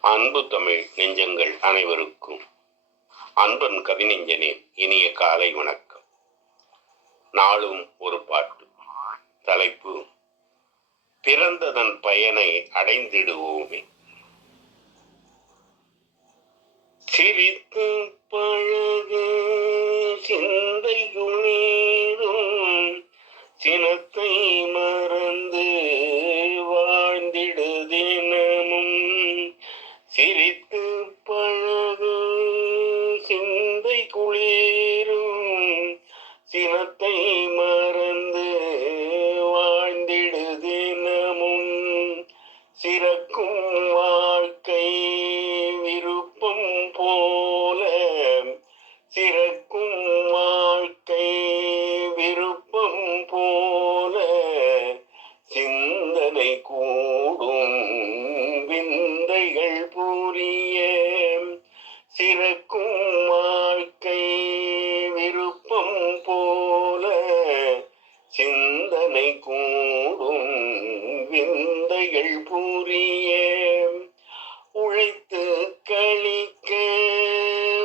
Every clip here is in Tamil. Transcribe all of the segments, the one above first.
அன்பு தமிழ் நெஞ்சங்கள் அனைவருக்கும். அன்பன் கவிநெஞ்சனின் இனிய காலை வணக்கம். நாளும் ஒரு பாட்டு. தலைப்பு பிறந்ததன் பயனை அடைந்திடுவோமே சிரித்து பழகு சிந்தையுளேதும் சினத்தை தினத்தை மறந்து வாழ்ந்திடு தினமும். சிறக்கும் வாழ்க்கை விருப்பம் போல சிறக்கும் வாழ்க்கை விருப்பம் போல சிந்தனை கூடும் விந்தைகள் புரிய. சிறக்கும் வாழ்க்கை விருப்பம் சிந்தனை கூடும் விந்தைகள் புரிய. உழைத்து கழிக்க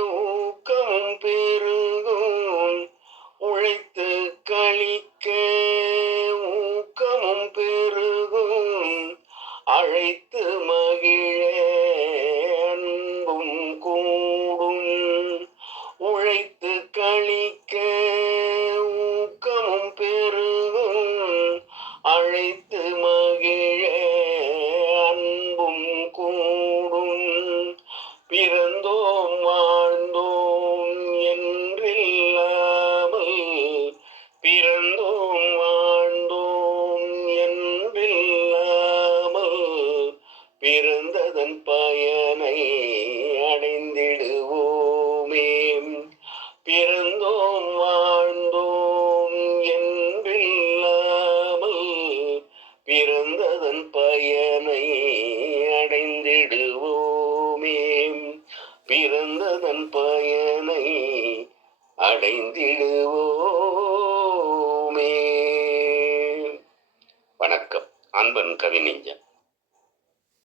ஊக்கம் பெருகும். உழைத்து கழிக்க ஊக்கமும் பெருகும். அழைத்து மகிழ அழைத்து மகிழ அன்பும் கூடும். பிறந்தோம் வாழ்ந்தோம் என்றில்லாமல் பிறந்தோம் வாழ்ந்தோம் என்றில்லாமல் பிறந்ததன் பயனை அடைந்திடுவோமே. பிறந்தோம் வாழ்ந்தோம் அடைந்திடுவோமே. வணக்கம் அன்பன் கவிஞன்